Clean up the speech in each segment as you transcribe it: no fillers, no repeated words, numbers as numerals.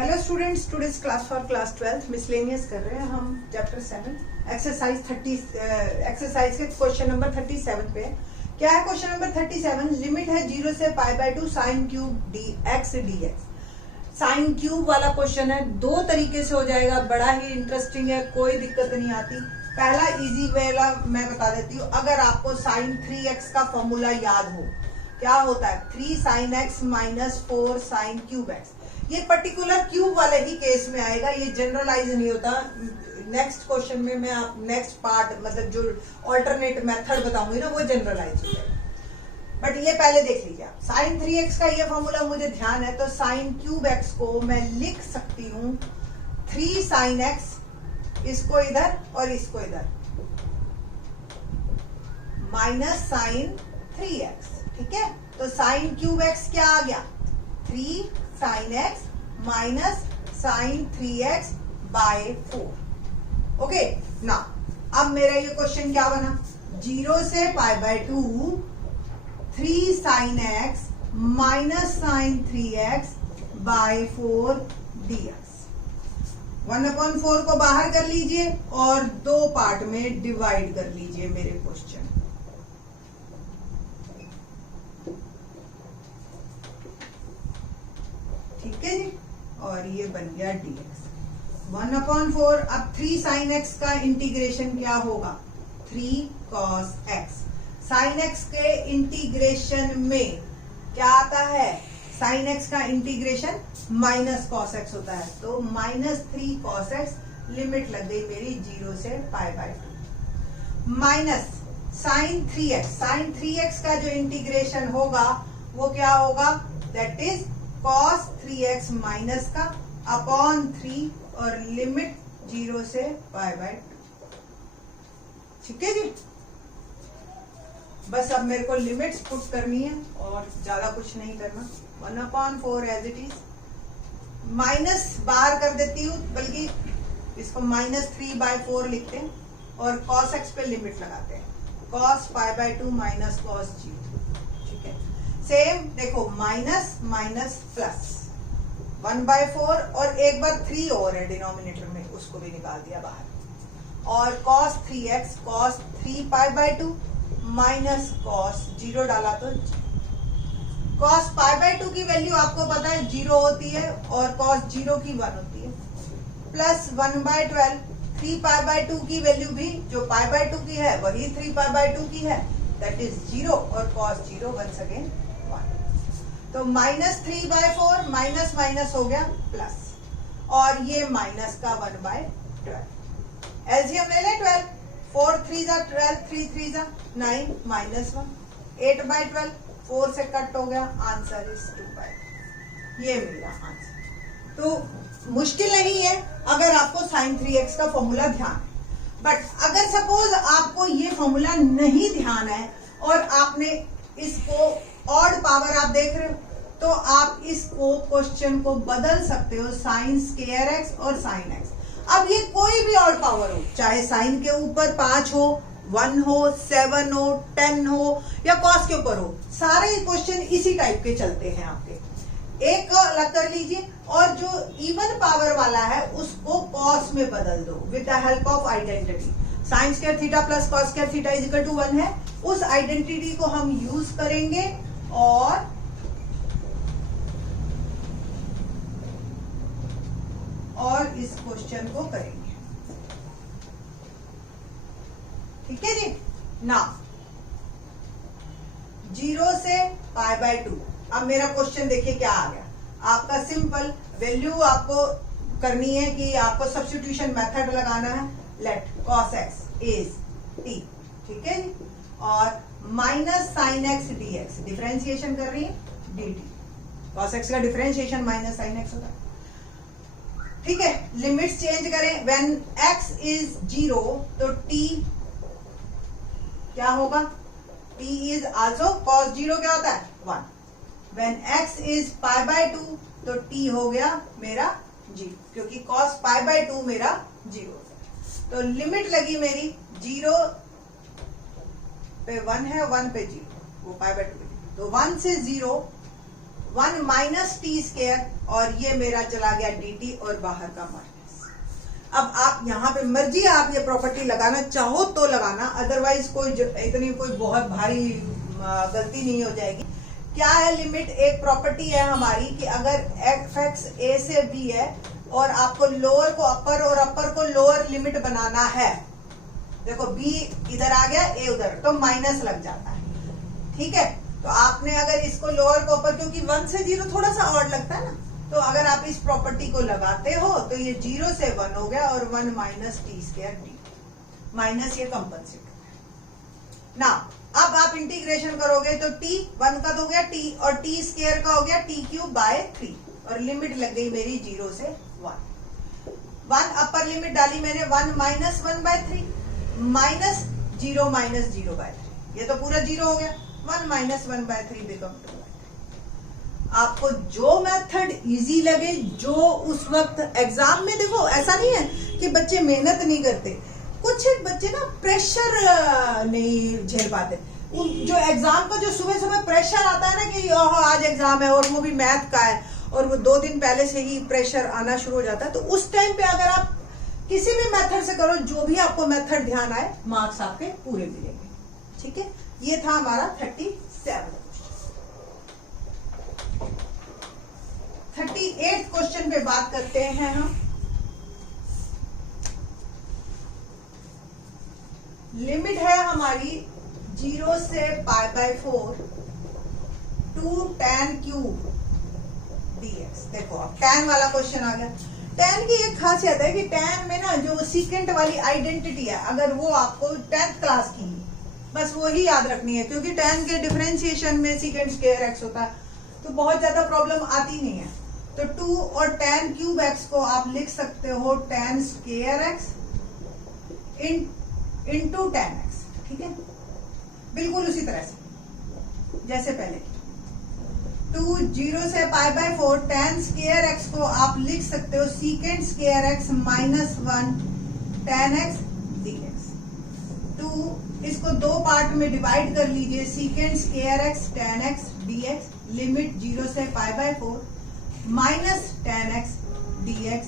Hello students, today's class for class 12 miscellaneous कर रहे हैं हम चैप्टर 7 एक्सरसाइज के क्वेश्चन नंबर 37 पे। क्या है क्वेश्चन नंबर 37? लिमिट है 0 से π/2 sine cube dx dx। Sine cube वाला क्वेश्चन है, दो तरीके से हो जाएगा, बड़ा ही इंटरेस्टिंग है, कोई दिक्कत नहीं आती। पहला इजी वाला मैं बता देती हूँ। अगर आपको साइन 3x का फॉर्मूला याद हो, क्या होता है 3 sin x minus 4 sine cube x। ये पर्टिकुलर क्यूब वाले ही केस में आएगा, ये जनरलाइज नहीं होता। नेक्स्ट क्वेश्चन में मैं आप नेक्स्ट पार्ट मतलब जो ऑल्टरनेट मेथड बताऊंगी ना वो जनरलाइज हो जाएगा, बट ये पहले देख लीजिए आप। साइन 3x का ये फॉर्मूला मुझे ध्यान है, तो साइन क्यूब x को मैं लिख सकती हूँ 3 sin x, इसको इधर और इसको इधर, माइनस साइन 3x। ठीक है, तो साइन क्यूब x क्या आ गया 3 sin x minus sine 3x by 4। Okay ना, अब मेरा ये क्वेश्चन क्या बना, 0 से π/2 3 sin x minus sine 3x by 4 dx। 1/4 को बाहर कर लीजिए और दो पार्ट में डिवाइड कर लीजिए मेरे क्वेश्चन। ठीक है जी, और ये बन गया dx 1/4। अब 3 sin x का इंटीग्रेशन क्या होगा 3 cos x। sin x के इंटीग्रेशन में क्या आता है, sin x का इंटीग्रेशन माइनस cos x होता है, तो माइनस 3 cos x। लिमिट लग गई मेरी 0 से π/2 minus sine 3x। Sign 3x का जो इंटीग्रेशन होगा वो क्या होगा, that is cos 3x minus का अपॉन 3 और लिमिट 0 से π/2। ठीक है जी, बस अब मेरे को लिमिट्स पुट करनी है और ज्यादा कुछ नहीं करना। 1/4 एज इट इज, माइनस बाहर कर देती हूँ, बल्कि इसको -3/4 लिखते हैं और cos x पे लिमिट लगाते हैं, cos π/2 माइनस cos 0। ठीक है, सेम देखो, माइनस माइनस प्लस 1/4 और एक बार 3 और है डिनोमिनेटर में, उसको भी निकाल दिया बाहर, और cos 3x cos 3 π/2 minus cos 0 डाला तो cos π/2 की वैल्यू आपको पता है 0 होती है और cos 0 की 1 होती है, प्लस 1/12 3 π/2 की वैल्यू भी जो π/2 की है वही 3 π/2 की है, दैट इज 0 और cos 0 वंस अगेन 1। तो -3/4 माइनस माइनस हो गया प्लस, और ये माइनस का 1/12। एलसीएम ले ले 12, 4 3 जा 12, 3 3 जा 9 माइनस 1, 8/12 4 से कट हो गया, आंसर इज 2/2। ये मेरा आंसर। तो मुश्किल नहीं है अगर आपको साइन 3x का फॉर्मूला ध्यान है, बट अगर सपोज आपको ये फॉर्मूला नहीं ध्यान है और आपने इसको ऑड पावर आप देख रहे हो, तो आप इसको क्वेश्चन को बदल सकते हो, साइन स्क्वायर x और साइन x। अब ये कोई भी ऑड पावर हो, चाहे साइन के ऊपर 5 हो, 1 हो, 7 हो, 10 हो, या कॉस के ऊपर हो, सारे क्वेश्चन इसी टाइप के चलते हैं आपके। एक अलग कर लीजिए और जो इवन पावर वाला है उसको कॉस में बदल दो with the help of identity. Sine square theta plus cos square theta is equal to 1 है, उस आइडेंटिटी को हम यूज करेंगे और इस क्वेश्चन को करेंगे। ठीक है जी ना, 0 से π/2। अब मेरा क्वेश्चन देखिए क्या आ गया, आपका सिंपल वैल्यू आपको करनी है कि आपको सब्स्टिट्यूशन मेथड लगाना है। Let cos x is t, ठीक है जी, और minus sine x dx, differentiation कर रही है dt। cos x का डिफरेंशिएशन माइनस साइन x होता है। ठीक है, लिमिट्स चेंज करें, व्हेन x इज 0 तो t क्या होगा, t इज आल्सो cos 0 क्या होता है 1। When x is π/2 तो t हो गया मेरा 0, क्योंकि cos π/2 मेरा 0। तो लिमिट लगी मेरी 0 पे 1 है, 1 पे 0, वो π/2। तो 1 से 0 1 माइनस टी स्क्वायर, और ये मेरा चला गया dt और बाहर का माइनस। अब आप यहाँ पे मर्जी आप ये प्रॉपर्टी लगाना चाहो तो लगाना, अदरवाइज कोई इतनी कोई बहुत भारी गलती नहीं हो जाएगी। क्या है लिमिट? एक प्रॉपर्टी है हमारी कि अगर fx a से b है और आपको लोअर को अपर और अपर को लोअर लिमिट बनाना है, देखो b इधर आ गया a उधर, तो माइनस लग जाता है, ठीक है। तो आपने अगर इसको लोअर को अपर, क्योंकि 1 से 0 थोड़ा सा ऑड लगता है ना, तो अगर आप इस प्रॉपर्टी को लगाते हो तो ये 0 से 1 हो गया और 1 minus T square D, minus ये कंपनसेट ना। अब आप इंटीग्रेशन करोगे तो t 1 का तो हो गया t और t स्क्वायर का हो गया t क्यूब बाय 3, और लिमिट लग गई मेरी 0 से 1 अपर लिमिट डाली मैंने 1 माइनस 1/3 माइनस 0 माइनस 0/3, ये तो पूरा 0 हो गया। 1 माइनस 1/3 बिकम 2/3। आपको जो मेथड इजी लगे, जो उस वक्त एग्जाम में, देखो ऐसा नहीं है कि बच्चे मेहनत नहीं करते, कुछ बच्चे ना प्रेशर नहीं झेल पाते। जो एग्जाम का जो सुबह सुबह प्रेशर आता है ना कि आज एग्जाम है और वो भी मैथ का है, और वो 2 दिन पहले से ही प्रेशर आना शुरू हो जाता है, तो उस टाइम पे अगर आप किसी भी मेथड से करो, जो भी आपको मेथड ध्यान आए, मार्क्स आपके पूरे मिलेंगे, ठीक है। ये था हमारा 37 38 क्वेश्चन पे बात करते हैं हम। लिमिट है हमारी 0 से π/4 टू tan क्यूब dx। देखो अब tan वाला क्वेश्चन आ गया। tan की एक खासियत है कि tan में ना जो सीकेंट वाली आइडेंटिटी है, अगर वो आपको 10th क्लास की बस वो ही याद रखनी है, क्योंकि tan के डिफरेंशिएशन में सीकेंट स्क्वायर x होता है, तो बहुत ज्यादा प्रॉब्लम आती नहीं है। तो 2 और tan क्यूब x को आप लिख सकते हो tan square x into tan x, ठीक है, बिल्कुल उसी तरह से जैसे पहले। 2 0 से π/4 tan स्क्वायर x को आप लिख सकते हो secant square x minus 1 tan x dx। 2 इसको 2 पार्ट में डिवाइड कर लीजिए, secant square x tan x dx, limit 0 से π/4 minus tan x dx,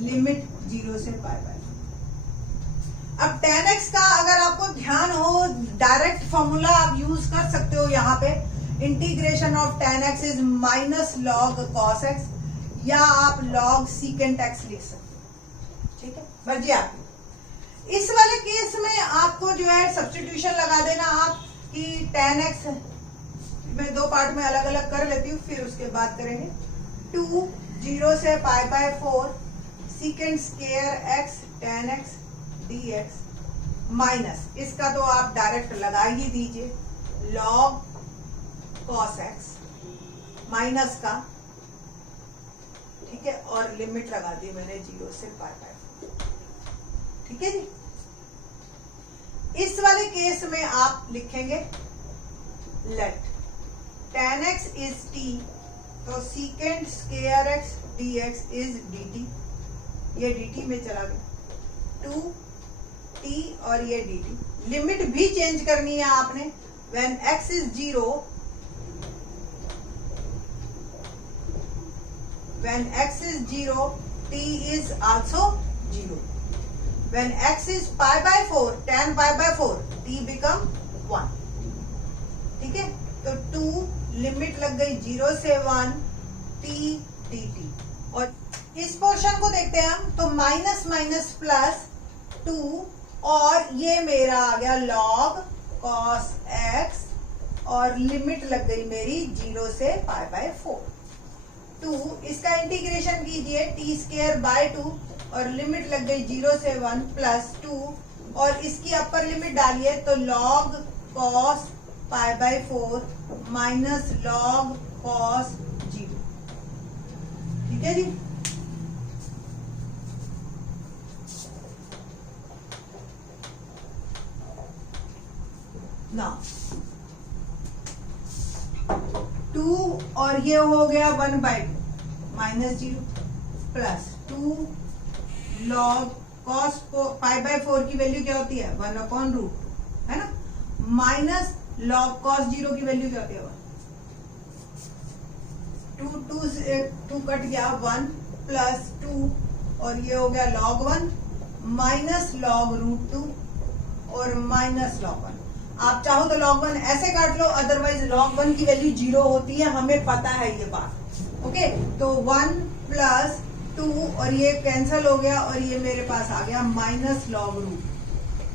limit 0 से π/4। अब tan x का अगर आपको ध्यान हो, डायरेक्ट फॉर्मूला आप यूज कर सकते हो यहाँ पे, integration of tan x is minus log cos x, या आप लॉग सीकेंट x लिख सकते हो, ठीक है, मर्जी आपकी। इस वाले केस में आपको जो है सब्स्टिट्यूशन लगा देना आप कि tan x, मैं 2 पार्ट में अलग अलग कर लेती हूँ, फिर उसके बाद करेंगे। 2 0 से π/4 secant square x tan x dx minus, इसका तो आप डायरेक्ट लगा ही दीजिए, log cos x माइनस का, ठीक है, और लिमिट लगा दी मैंने 0 से π/4, ठीक है जी। इस वाले केस में आप लिखेंगे let tan x is t, तो secant square x dx is dt, ये dt में चला गया 2 t और ये dt। लिमिट भी चेंज करनी है आपने, when x is 0, when x is 0 t is also 0, when x is π/4 tan π/4 t become 1, ठीक है। तो 2 लिमिट लग गई 0 से 1 t dt, और इस पोर्शन को देखते हैं हम, तो माइनस माइनस प्लस 2, और ये मेरा आ गया log cos x, और लिमिट लग गई मेरी 0 से π/4। 2 इसका इंटीग्रेशन कीजिए t स्क्वायर बाय 2, और लिमिट लग गई 0 से 1 प्लस 2, और इसकी अपर लिमिट डालिए तो log cos π/4 minus log cos 0, ठीक है जी। ना 2 और ये हो गया 1/2 माइनस 0 प्लस 2 log cos π/4 की वैल्यू क्या होती है 1/√2, है ना, माइनस log cos 0 की वैल्यू क्या होती है 1, टू कट गया 1 प्लस 2 और ये हो गया log 1 माइनस log रूट 2 और माइनस log 1। आप चाहो तो log 1 ऐसे काट लो, अदरवाइज log 1 की वैल्यू 0 होती है, हमें पता है ये बात। ओके, तो 1 प्लस 2 और ये कैंसिल हो गया और ये मेरे पास आ गया माइनस log रूट।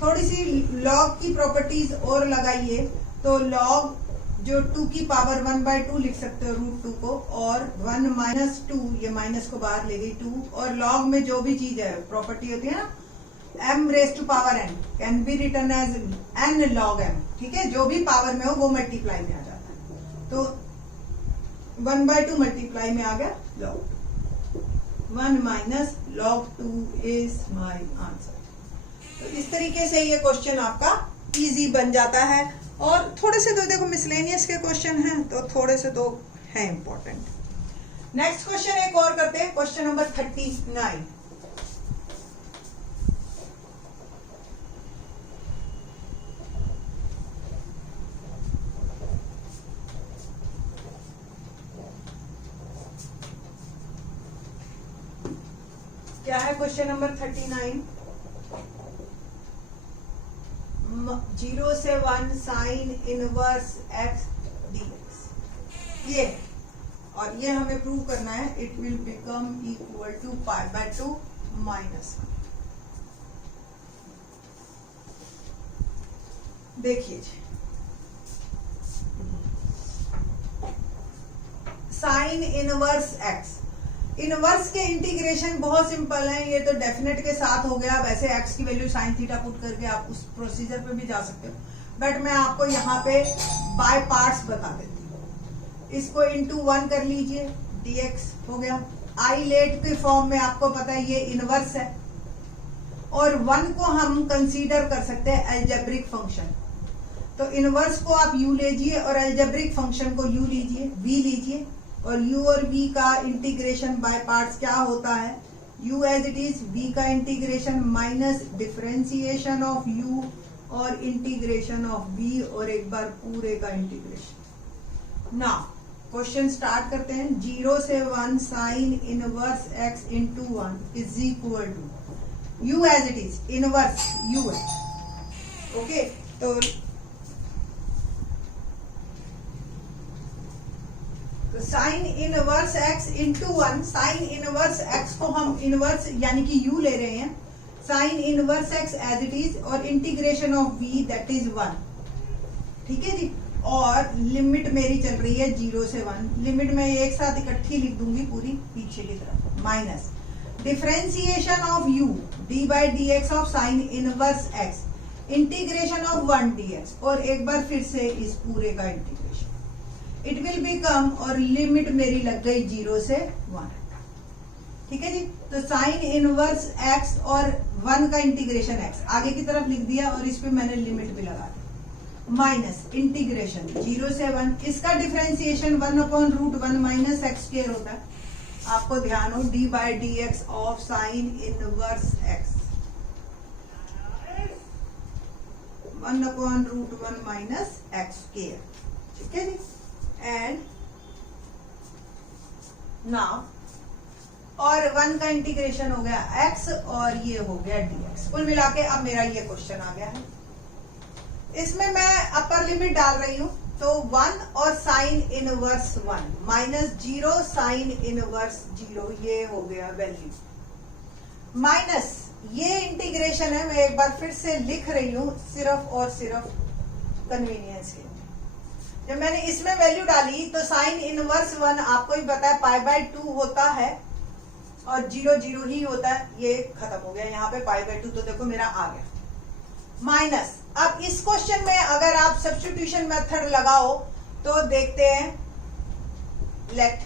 थोड़ी सी log की प्रॉपर्टीज और लगाइए तो log जो 2 की पावर 1/2 लिख सकते हो रूट 2 को, और 1 माइनस 2 ये माइनस को बाहर ले गई 2, और log में जो भी चीज है प्रॉपर्टी होती है ना, m raise to power n can be return as n log m। ठीक है, जो भी पावर में हो वो मल्टीप्लाई में आ जाता है, तो 1/2 मल्टीप्लाई में आ गया log 1 minus log 2 is my answer. तो इस तरीके से ये क्वेश्चन आपका इजी बन जाता है। और थोड़े से तो देखो मिसलेनियस के क्वेश्चन हैं, तो थोड़े से तो है इंपॉर्टेंट। नेक्स्ट क्वेश्चन एक और करते हैं, क्वेश्चन नंबर 39। क्या है क्वेश्चन नंबर 39? 0 से 1 साइन इनवर्स x dx, ये और ये हमें प्रूव करना है। It will become equal to π/2 minus. देखिए साइन इनवर्स x, इनवर्स के इंटीग्रेशन बहुत सिंपल है, ये तो डेफिनेट के साथ हो गया। वैसे x की वैल्यू साइन थीटा पुट करके आप उस प्रोसीजर पे भी जा सकते हो, बट मैं आपको यहाँ पे बाय पार्ट्स बता देती हूँ। इसको इंटू 1 कर लीजिए, dx हो गया। आइलेट के फॉर्म में आपको पता है ये इनवर्स है, और 1 को हम कंसीडर कर सकते हैं एल्जेब्रिक फंक्शन। तो इनवर्स को आप u लीजिए और एल्जेब्रिक फंक्शन को u लीजिए, v लीजिए, और u और v का इंटीग्रेशन बाय पार्ट्स क्या होता है, u as it is, v का integration minus differentiation of u और इंटीग्रेशन ऑफ v और एक बार पूरे का इंटीग्रेशन। नाउ क्वेश्चन स्टार्ट करते हैं। 0 से 1 sine inverse x into 1 is equal to u as it is, inverse u है। ओके, तो sine inverse x into 1, sine inverse x को हम इनवर्स यानी कि u ले रहे हैं, sine inverse x as it is, और integration of v that is 1। ठीक है जी, और लिमिट मेरी चल रही है 0 से 1। लिमिट में एक साथ इकट्ठी लिख दूंगी पूरी पीछे की तरफ, minus differentiation of u d/dx of sine inverse x, integration of 1 dx, और एक बार फिर से इस पूरे का इंटीग्रेशन। इट विल बिकम, और लिमिट मेरी लग गई 0 से 1। ठीक है जी, तो साइन इनवर्स x और 1 का इंटीग्रेशन x आगे की तरफ लिख दिया, और इस पे मैंने लिमिट भी लगा दी, माइनस इंटीग्रेशन 0 से 1, इसका डिफरेंशिएशन 1/√1 माइनस x स्क्वायर होता है। आपको ध्यान हो d/dx of sine inverse x 1/√1 minus x square. ठीक है जी, एंड नाउ और 1 का इंटीग्रेशन हो गया x और ये हो गया dx। कुल मिला के अब मेरा ये क्वेश्चन आ गया है। इसमें मैं अपर लिमिट डाल रही हूं, तो 1 और sine inverse 1 minus 0 sine inverse 0, ये हो गया वैल्यू, माइनस ये इंटीग्रेशन है। मैं एक बार फिर से लिख रही हूं सिर्फ और सिर्फ कन्वीनियंस के लिए। जब मैंने इसमें वैल्यू डाली तो साइन इनवर्स 1 आपको ही पता है π/2 होता है, और 0 0 ही होता है। ये खत्म हो गया यहाँ पे π/2, तो देखो मेरा आ गया माइनस। अब इस क्वेश्चन में अगर आप सब्स्टिट्यूशन मेथड लगाओ तो देखते हैं, लेट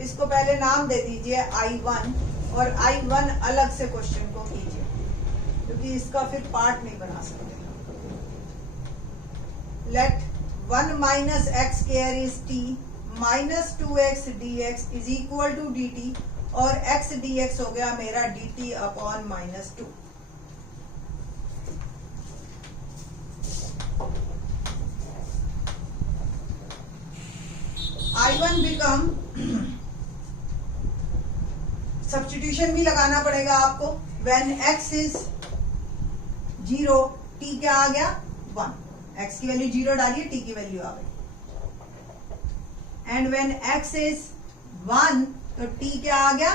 इसको पहले नाम दे दीजिए I1, और I1 अलग से क्वेश्चन को कीजिए, क्योंकि इसका फिर पार्ट नहीं बना सकते। Let 1 minus x square is t minus 2x dx is equal to dt, और x dx हो गया मेरा dt upon -2। I1 become, substitution भी लगाना पड़ेगा आपको। व्हेन x इज 0, t क्या आ गया 1, x की वैल्यू 0 डालिए, t की वैल्यू आ गई। एंड व्हेन x इज 1, तो t क्या आ गया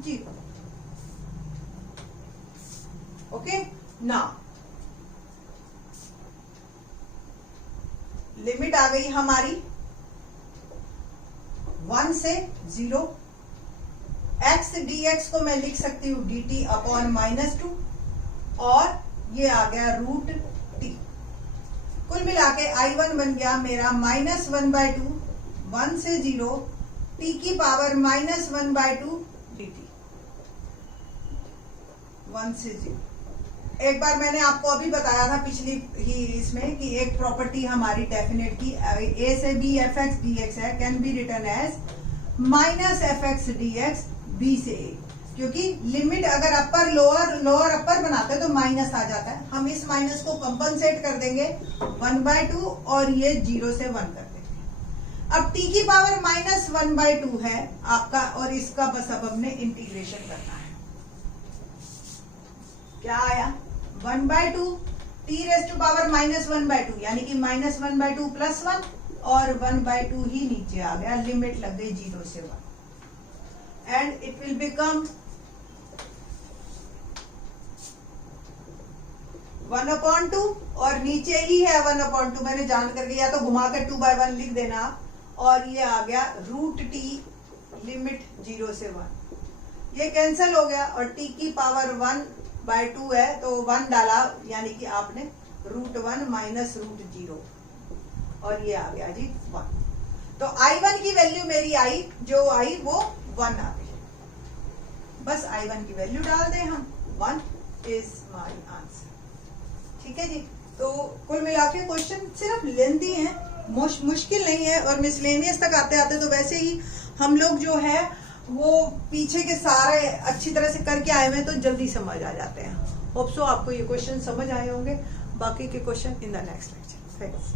0। ओके, नाउ लिमिट आ गई हमारी 1 से 0। x dx को मैं लिख सकती हूं dt अपॉन -2, और ये आ गया √t। कुल मिला के I1 बन गया मेरा -1/2, 1 से 0, t की पावर -1/2 dt, 1 से 0। एक बार मैंने आपको अभी बताया था पिछली ही इसमें कि एक प्रॉपर्टी हमारी डेफिनेट की a से b fx dx है, can be return as -fx dx b से a, क्योंकि लिमिट अगर अपर लोअर अपर बनाते हैं तो माइनस आ जाता है। हम इस माइनस को कंपनसेट कर देंगे 1/2 और ये 0 से 1 कर देंगे। अब t की पावर -1/2 है आपका, और इसका बस अब हमने इंटीग्रेशन करना है। क्या आया 1/2 t रेज़ टू पावर -1/2, यानी कि -1/2 + 1, और 1/2 ही नीचे आ गया। लिमिट लग गई 0 से 1, एंड इट विल बिकम 1/2, और नीचे ही है 1/2, मैंने जान करके या तो घुमा कर 2/1 लिख देना, और ये आ गया √t लिमिट 0 से 1। ये कैंसिल हो गया, और t की पावर 1/2 है तो 1 डाला, यानी कि आपने √1 माइनस √0, और ये आ गया जी 1। तो I1 की वैल्यू मेरी आई जो आई वो 1 आ गई। बस I1 की वैल्यू डाल दें हम, 1 इज माई आंसर। ठीक है जी। तो कुल मिला के क्वेश्चन सिर्फ लेंथी है, मुश्किल नहीं है, और मिसलेनियस तक आते आते तो वैसे ही हम लोग जो है वो पीछे के सारे अच्छी तरह से करके आए हुए हैं, तो जल्दी समझ आ जाते हैं। होप सो आपको ये क्वेश्चन समझ आए होंगे। बाकी के question in the next lecture. Thanks.